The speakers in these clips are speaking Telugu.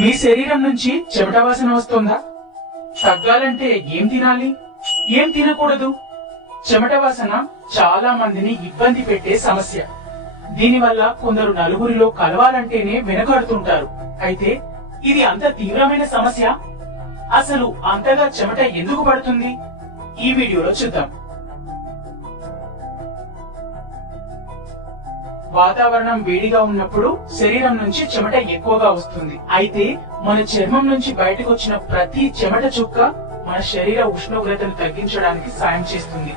మీ శరీరం నుంచి చెమట వాసన వస్తుందా? తగ్గాలంటే ఏం తినాలి, ఏం తినకూడదు? చెమట వాసన చాలా మందిని ఇబ్బంది పెట్టే సమస్య. దీనివల్ల కొందరు నలుగురిలో కలవాలంటేనే వెనకాడుతుంటారు. అయితే ఇది అంత తీవ్రమైన సమస్య? అసలు అంతగా చెమట ఎందుకు పడుతుంది? ఈ వీడియోలో చూద్దాం. వాతావరణం వేడిగా ఉన్నప్పుడు శరీరం నుంచి చెమట ఎక్కువగా వస్తుంది. అయితే మన చర్మం నుంచి బయటకు వచ్చిన ప్రతి చెమట చుక్క మన శరీర ఉష్ణోగ్రతను తగ్గించడానికి సాయం చేస్తుంది.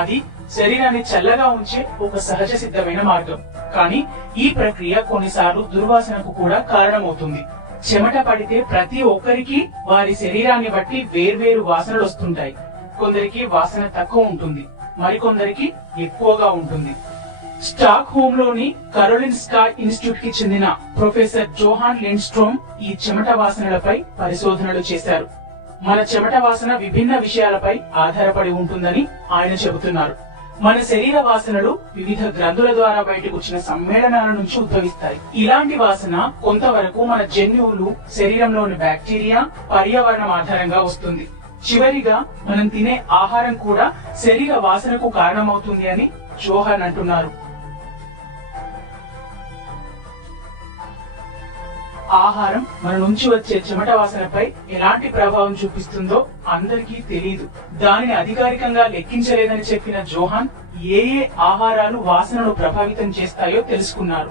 అది శరీరాన్ని చల్లగా ఉంచే ఒక సహజ సిద్ధమైన మార్గం. కానీ ఈ ప్రక్రియ కొన్నిసార్లు దుర్వాసనకు కూడా కారణమవుతుంది. చెమట పడితే ప్రతి ఒక్కరికి వారి శరీరాన్ని బట్టి వేర్వేరు వాసనలు వస్తుంటాయి. కొందరికి వాసన తక్కువ ఉంటుంది, మరికొందరికి ఎక్కువగా ఉంటుంది. స్టాక్ హోమ్ లోని కరోలిన్స్కా ఇన్స్టిట్యూట్ కి చెందిన ప్రొఫెసర్ జోహాన్ లిండ్స్ట్రోమ్ ఈ చెమట వాసనలపై పరిశోధనలు చేశారు. మన చెమట వాసన విభిన్న విషయాలపై ఆధారపడి ఉంటుందని ఆయన చెబుతున్నారు. మన శరీర వాసనలు వివిధ గ్రంథుల ద్వారా బయటకు వచ్చిన సమ్మేళనాల నుంచి ఉద్భవిస్తాయి. ఇలాంటి వాసన కొంతవరకు మన జన్యువులు, శరీరంలోని బ్యాక్టీరియా, పర్యావరణం ఆధారంగా వస్తుంది. చివరిగా మనం తినే ఆహారం కూడా శరీర వాసనకు కారణమవుతుంది అని జోహాన్ అంటున్నారు. ఆహారం మన నుంచి వచ్చే చెమట వాసనపై ఎలాంటి ప్రభావం చూపిస్తుందో అందరికీ తెలియదు. దానిని అధికారికంగా లెక్కించలేదని చెప్పిన జోహాన్ ఏ ఆహారాలు వాసనను ప్రభావితం చేస్తాయో తెలుసుకున్నారు.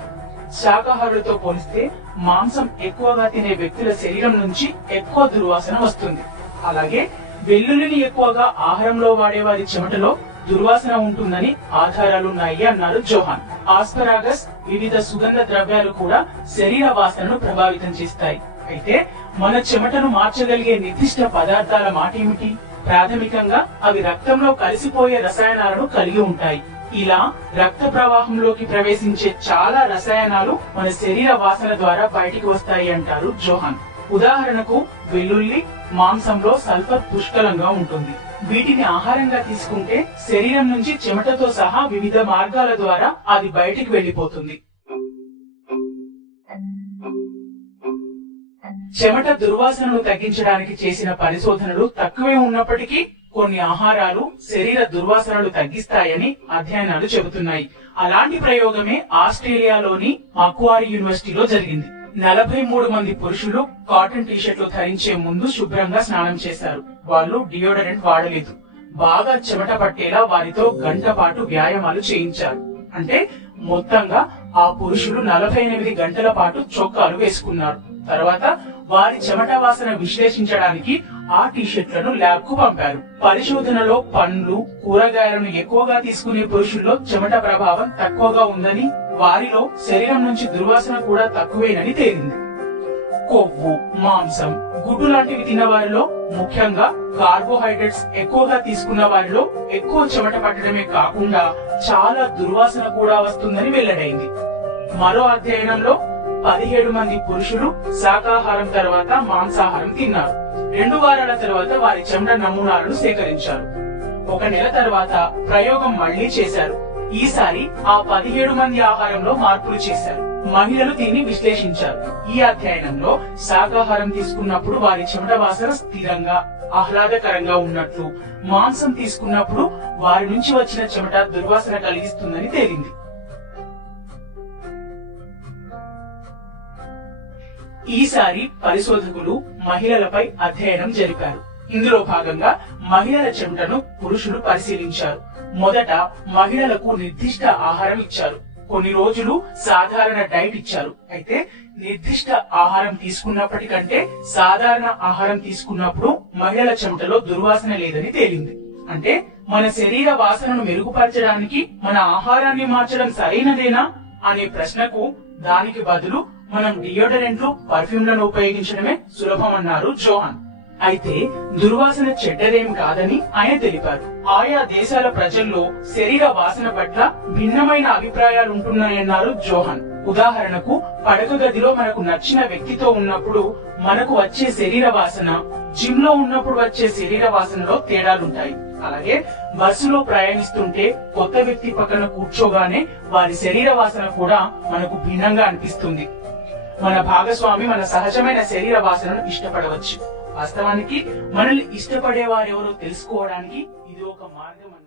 శాకాహారులతో పోలిస్తే మాంసం ఎక్కువగా తినే వ్యక్తుల శరీరం నుంచి ఎక్కువ దుర్వాసన వస్తుంది. అలాగే వెల్లుల్లిని ఎక్కువగా ఆహారంలో వాడే వారి చెమటలో దుర్వాసన ఉంటుందని ఆధారాలున్నాయి అన్నారు జోహాన్. ఆస్పరాగస్, వివిధ సుగంధ ద్రవ్యాలు కూడా శరీర వాసనను ప్రభావితం చేస్తాయి. అయితే మన చెమటను మార్చగలిగే నిర్దిష్ట పదార్థాల మాట ఏమిటి? ప్రాథమికంగా అవి రక్తంలో కలిసిపోయే రసాయనాలను కలిగి ఉంటాయి. ఇలా రక్త ప్రవాహంలోకి ప్రవేశించే చాలా రసాయనాలు మన శరీర వాసన ద్వారా బయటికి వస్తాయి అంటారు జోహాన్. ఉదాహరణకు వెల్లుల్లి, మాంసంలో సల్ఫర్ పుష్కలంగా ఉంటుంది. వీటిని ఆహారంగా తీసుకుంటే శరీరం నుంచి చెమటతో సహా వివిధ మార్గాల ద్వారా అది బయటికి వెళ్లిపోతుంది. చెమట దుర్వాసనను తగ్గించడానికి చేసిన పరిశోధనలు తక్కువే ఉన్నప్పటికీ కొన్ని ఆహారాలు శరీర దుర్వాసనలు తగ్గిస్తాయని అధ్యయనాలు చెబుతున్నాయి. అలాంటి ప్రయోగమే ఆస్ట్రేలియాలోని మక్వారీ యూనివర్సిటీలో జరిగింది. 43 మంది పురుషులు కాటన్ టీషర్ట్లు ధరించే ముందు శుభ్రంగా స్నానం చేశారు. వాళ్ళు డియోడరెంట్ వాడలేదు. బాగా చెమట పట్టేలా వారితో గంట పాటు వ్యాయామాలు చేయించారు. అంటే మొత్తంగా ఆ పురుషులు 48 గంటల పాటు చొక్కాలు వేసుకున్నారు. తర్వాత వారి చెమట వాసన విశ్లేషించడానికి ఆ టీషర్ట్లను ల్యాబ్ కు పంపారు. పరిశోధనలో పండ్లు, కూరగాయలను ఎక్కువగా తీసుకునే పురుషుల్లో చెమట ప్రభావం తక్కువగా ఉందని, వారిలో శరీరం నుంచి దుర్వాసన కూడా తక్కువేనని తేలింది. కొవ్వు, మాంసం, గుడ్డు లాంటివి తిన్న వారిలో, ముఖ్యంగా కార్బోహైడ్రేట్స్ ఎక్కువగా తీసుకున్న వారిలో ఎక్కువ చెమట పట్టడమే కాకుండా చాలా దుర్వాసన కూడా వస్తుందని వెల్లడైంది. మరో అధ్యయనంలో 17 మంది పురుషులు శాకాహారం తర్వాత మాంసాహారం తిన్నారు. 2 వారాల తర్వాత వారి చెమట నమూనాలను సేకరించారు. 1 నెల తర్వాత ప్రయోగం మళ్లీ చేశారు. ఈసారి ఆ 17 మంది ఆహారంలో మార్పులు చేశారు. మహిళలు దీన్ని విశ్లేషించారు. ఈ అధ్యయనంలో శాకాహారం తీసుకున్నప్పుడు వారి చెమట వాసన స్థిరంగా, ఆహ్లాదకరంగా ఉన్నట్లు, మాంసం తీసుకున్నప్పుడు వారి నుంచి వచ్చిన చెమట దుర్వాసన కలిగిస్తుందని తేలింది. ఈసారి పరిశోధకులు మహిళలపై అధ్యయనం జరిపారు. ఇందులో భాగంగా మహిళల చెమటను పురుషులు పరిశీలించారు. మొదట మహిళలకు నిర్దిష్ట ఆహారం ఇచ్చారు. కొన్ని రోజులు సాధారణ డైట్ ఇచ్చారు. అయితే నిర్దిష్ట ఆహారం తీసుకున్నప్పటికంటే సాధారణ ఆహారం తీసుకున్నప్పుడు మహిళల చెమటలో దుర్వాసన లేదని తేలింది. అంటే మన శరీర వాసనను మెరుగుపరచడానికి మన ఆహారాన్ని మార్చడం సరైనదేనా అనే ప్రశ్నకు దానికి బదులు మనం డియోడరెంట్లు, పర్ఫ్యూమ్లను ఉపయోగించడమే సులభమన్నారు జోహాన్. అయితే దుర్వాసన చెడ్డదేం కాదని ఆయన తెలిపారు. ఆయా దేశాల ప్రజల్లో శరీర వాసన పట్ల భిన్నమైన అభిప్రాయాలు ఉంటున్నాయన్నారు జోహాన్. ఉదాహరణకు పడక గదిలో మనకు నచ్చిన వ్యక్తితో ఉన్నప్పుడు మనకు వచ్చే శరీర వాసన, జిమ్ లో ఉన్నప్పుడు వచ్చే శరీర వాసనలో తేడాలుంటాయి. అలాగే బస్సులో ప్రయాణిస్తుంటే కొత్త వ్యక్తి పక్కన కూర్చోగానే వారి శరీర వాసన కూడా మనకు భిన్నంగా అనిపిస్తుంది. మన భాగస్వామి మన సహజమైన శరీర వాసనను ఇష్టపడవచ్చు. వాస్తవానికి మనల్ని ఇష్టపడే వారెవరో తెలుసుకోవడానికి ఇది ఒక మార్గం.